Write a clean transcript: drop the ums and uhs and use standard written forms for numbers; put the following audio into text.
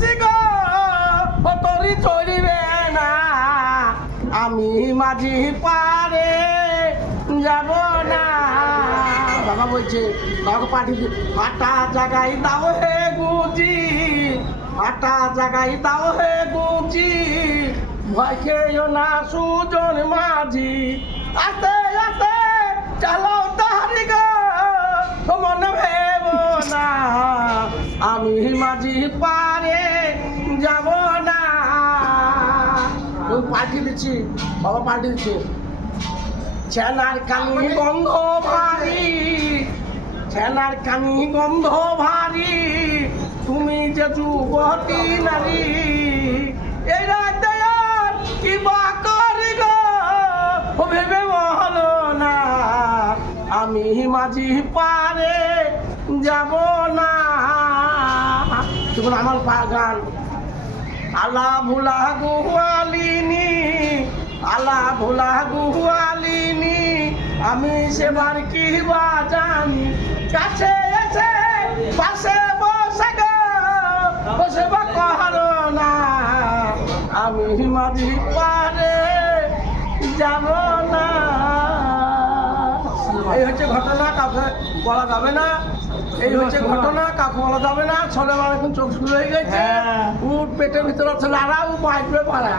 আছি গো ও তরি চলিবে না আমি মাঝি পারে যাব না বাবা বলছে বাবাকে পাঠিয়ে আটা জাগাই দাও হে গুজি আটা জাগাই দাও হে গুজি ভয় খেয়েও না সুজন মাঝি আস্তে আস্তে চালো তাহারি গো মনে ভেব না আমি মাঝি পারে যাব না পাঠিয়ে দিচ্ছি বাবা পাঠিয়ে দিচ্ছি ছেনার কানি গন্ধ ভারী ছেনার কানি গন্ধ ভারী তুমি যে যুবতী নারী এই রাতে আর কি বা করি গো ও ভেবে হলো না আমি মাঝি পারে যাব না তখন আমার গান আলা ভোলা গুয়ালিনী আলা ভোলা গুয়ালিনী আমি সেবার কি বা জানি কাছে এসে পাশে বসে গো বসে বা কহারো না আমি মাঝি পারে যাব না এই হচ্ছে ঘটনা কাউকে বলা যাবে না এই হচ্ছে ঘটনা কাউকে বলা যাবে না ছোলে আমার এখন চোখ শুরু হয়ে গেছে উঠ পেটের ভিতরে ছেলে আর বাইরে পারা